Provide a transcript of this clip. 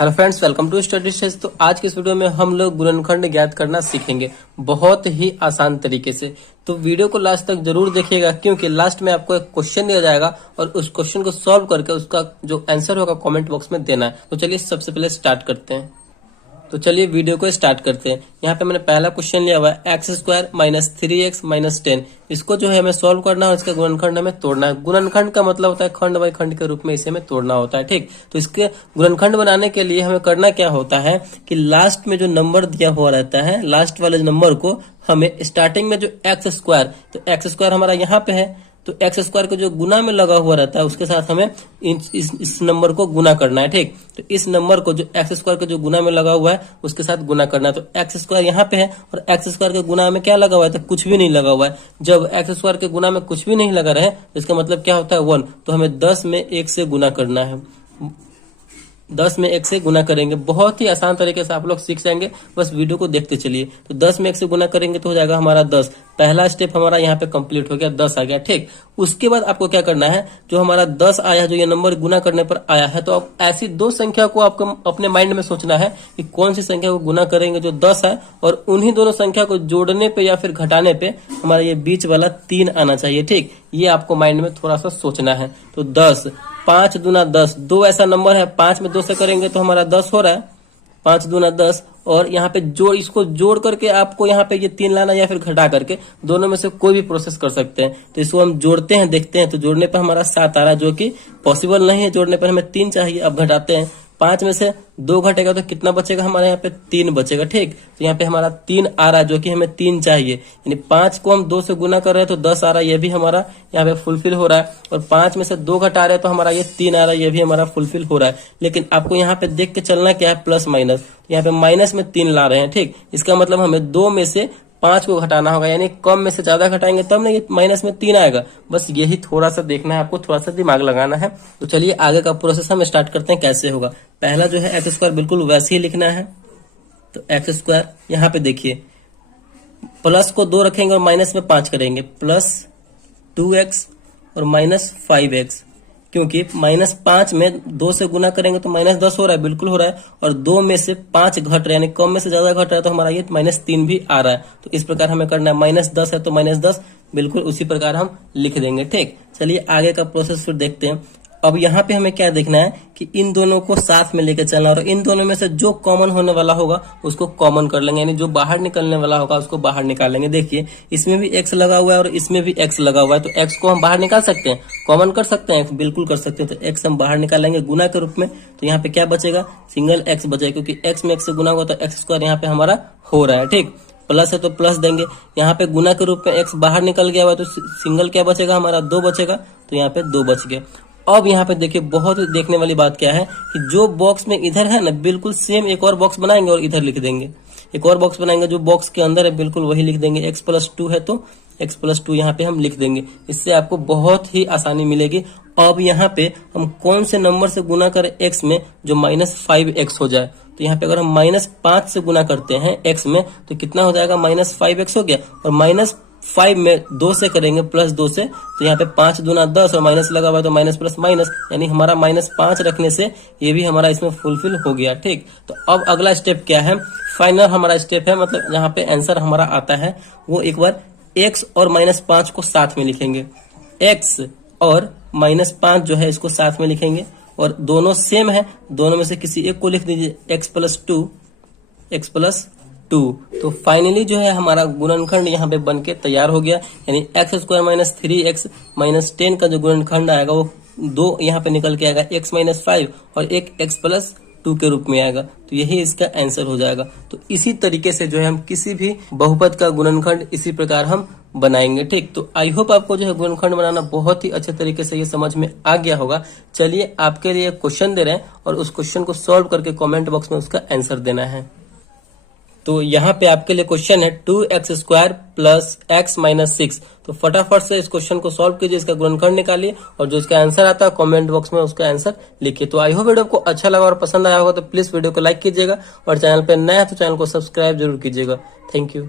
Hello friends, welcome to study stage. तो आज की इस वीडियो में हम लोग गुणनखंड ज्ञात करना सीखेंगे बहुत ही आसान तरीके से। तो वीडियो को लास्ट तक जरूर देखिएगा, क्योंकि लास्ट में आपको एक क्वेश्चन दिया जाएगा और उस क्वेश्चन को सॉल्व करके उसका जो आंसर होगा कमेंट बॉक्स में देना है। तो चलिए सबसे पहले स्टार्ट करते हैं। तो चलिए वीडियो को स्टार्ट करते हैं। यहाँ पे मैंने पहला क्वेश्चन लिया हुआ है x square minus 3x minus 10। इसको जो है हमें सॉल्व करना है, इसका गुणनखंड हमें तोड़ना है। गुणनखंड का मतलब होता है खंड बाई खंड के रूप में इसे हमें तोड़ना होता है, ठीक। तो इसके गुणनखंड बनाने के लिए हमें करना क्या होता है कि लास्ट में जो नंबर दिया हुआ रहता है, लास्ट वाले नंबर को हमें स्टार्टिंग में जो एक्स स्क्वायर, तो एक्स स्क्वायर हमारा यहाँ पे है, तो एक्स स्क्वायर को जो गुना में लगा हुआ रहता है उसके साथ हमें इस नंबर को गुना करना है, ठीक। तो इस नंबर को जो एक्स स्क्वायर के जो गुना में लगा हुआ है उसके साथ गुना करना है। तो एक्स स्क्वायर यहाँ पे है और एक्स स्क्वायर के गुना में क्या लगा हुआ है, तो कुछ भी नहीं लगा हुआ है। जब एक्स स्क्वायर के गुना में कुछ भी नहीं लगा रहे तो इसका मतलब क्या होता है 1। तो हमें 10 में 1 से गुना करना है, 10 में 1 से गुना करेंगे। बहुत ही आसान तरीके से आप लोग सीख जाएंगे, बस वीडियो को देखते चलिए। तो 10 में 1 से गुना करेंगे तो हो जाएगा हमारा 10। पहला स्टेप हमारा यहाँ पे कंप्लीट हो गया, 10 आ गया, ठीक। उसके बाद आपको क्या करना है, जो हमारा 10 आया है, जो ये नंबर गुना करने पर आया है, तो अब ऐसी दो संख्या को आपको अपने माइंड में सोचना है कि कौन सी संख्या को गुना करेंगे जो 10 है, और उन्हीं दोनों संख्या को जोड़ने पे या फिर घटाने पे हमारा ये बीच वाला 3 आना चाहिए, ठीक। ये आपको माइंड में थोड़ा सा सोचना है। तो 10, 5 दूना 10, 2 ऐसा नंबर है, 5 में 2 से करेंगे तो हमारा 10 हो रहा है, 5 दूना 10। और यहाँ पे इसको जोड़ करके आपको यहाँ पे ये 3 लाना या फिर घटा करके, दोनों में से कोई भी प्रोसेस कर सकते हैं। तो इसको हम जोड़ते हैं, देखते हैं। तो जोड़ने पर हमारा 7 आ रहा है, जो कि पॉसिबल नहीं है। जोड़ने पर हमें 3 चाहिए। अब घटाते हैं, 5 में से 2 घटेगा तो कितना बचेगा हमारे यहाँ पे 3 बचेगा, ठीक। तो यहाँ पे हमारा 3 आ रहा है, जो कि हमें 3 चाहिए। यानी 5 को हम 2 से गुना कर रहे हैं तो 10 आ रहा है, ये भी हमारा यहाँ पे फुलफिल हो रहा है। और 5 में से 2 घटा रहे हैं तो हमारा ये 3 आ रहा है, ये भी हमारा फुलफिल हो रहा है। लेकिन आपको यहाँ पे देख के चलना क्या है, प्लस माइनस। यहाँ पे माइनस में 3 ला रहे हैं, ठीक। इसका मतलब हमें 2 में से 5 को घटाना होगा, यानी कम में से ज्यादा घटाएंगे तब ना ये माइनस में 3 आएगा। बस यही थोड़ा सा देखना है आपको, थोड़ा सा दिमाग लगाना है। तो चलिए आगे का प्रोसेस हम स्टार्ट करते हैं, कैसे होगा। पहला जो है एक्स स्क्वायर बिल्कुल वैसे ही लिखना है। तो एक्स स्क्वायर यहाँ पे देखिए, प्लस को 2 रखेंगे और माइनस में 5 करेंगे, प्लस 2x और माइनस 5x। क्योंकि माइनस 5 में 2 से गुना करेंगे तो माइनस 10 हो रहा है, बिल्कुल हो रहा है। और 2 में से 5 घट रहा है, यानी कम में से ज्यादा घट रहा है, तो हमारा ये माइनस 3 भी आ रहा है। तो इस प्रकार हमें करना है। माइनस 10 है तो माइनस 10 बिल्कुल उसी प्रकार हम लिख देंगे, ठीक। चलिए आगे का प्रोसेस फिर देखते हैं। अब यहाँ पे हमें क्या देखना है कि इन दोनों को साथ में लेकर चलना, और इन दोनों में से जो कॉमन होने वाला होगा उसको कॉमन कर लेंगे, यानी जो बाहर निकलने वाला होगा उसको बाहर निकाल लेंगे। देखिए इसमें भी x लगा हुआ है और इसमें भी x लगा हुआ है, तो x को हम बाहर निकाल सकते हैं, कॉमन कर सकते हैं, बिल्कुल कर सकते हैं। तो x हम बाहर निकालेंगे गुना के रूप में। तो यहाँ पे क्या बचेगा, सिंगल x बचेगा, क्योंकि x में x से गुना होगा तो एक्स स्क्वायर यहाँ पे हमारा हो रहा है, ठीक। प्लस है तो प्लस देंगे। यहाँ पे गुना के रूप में x बाहर निकल गया हुआ, तो सिंगल क्या बचेगा हमारा, 2 बचेगा। तो यहाँ पे 2 बच गया। अब यहाँ पे देखिए बहुत देखने वाली बात क्या है कि जो बॉक्स में इधर है ना, बिल्कुल सेम एक और बॉक्स बनाएंगे और इधर लिख देंगे। एक और बॉक्स बनाएंगे, जो बॉक्स के अंदर है बिल्कुल वही लिख देंगे। x प्लस 2 है तो x प्लस 2 यहाँ पे हम लिख देंगे। इससे आपको बहुत ही आसानी मिलेगी। अब यहाँ पे हम कौन से नंबर से गुना करें x में जो माइनस 5x हो जाए। तो यहाँ पे अगर हम माइनस 5 से गुना करते हैं x में तो कितना हो जाएगा, माइनस 5x हो गया। और माइनस 5 में 2 से करेंगे, प्लस 2 से, तो यहाँ पे 5 दूना 10 और माइनस लगा हुआ है तो माइनस प्लस माइनस, यानी हमारा माइनस 5 रखने से ये भी हमारा इसमें फुलफिल हो गया, ठीक। तो अब अगला स्टेप क्या है, फाइनल हमारा स्टेप है, मतलब यहाँ पे आंसर हमारा आता है वो एक बार x और माइनस 5 को साथ में लिखेंगे। x और माइनस 5 जो है इसको साथ में लिखेंगे, और दोनों सेम है, दोनों में से किसी एक को लिख दीजिए, x प्लस 2, x प्लस 2। तो फाइनली जो है हमारा गुणनखंड यहाँ पे बन के तैयार हो गया। यानी x square minus 3x minus 10 का जो गुणनखंड आएगा वो 2 यहाँ पे निकल के आएगा, x माइनस 5 और एक x प्लस 2 के रूप में आएगा। तो यही इसका आंसर हो जाएगा। तो इसी तरीके से जो है हम किसी भी बहुपद का गुणनखंड इसी प्रकार हम बनाएंगे, ठीक। तो आई होप आपको जो है गुणनखंड बनाना बहुत ही अच्छे तरीके से ये समझ में आ गया होगा। चलिए आपके लिए क्वेश्चन दे रहे हैं और उस क्वेश्चन को सॉल्व करके कमेंट बॉक्स में उसका आंसर देना है। तो यहाँ पे आपके लिए क्वेश्चन है 2x square plus x minus 6। तो फटाफट से इस क्वेश्चन को सॉल्व कीजिए, इसका गुणनखंड निकालिए और जो इसका आंसर आता है कमेंट बॉक्स में उसका आंसर लिखिए। तो आई होप वीडियो को अच्छा लगा और पसंद आया होगा तो प्लीज वीडियो को लाइक कीजिएगा, और चैनल पे नया है तो चैनल को सब्सक्राइब जरूर कीजिएगा। Thank you.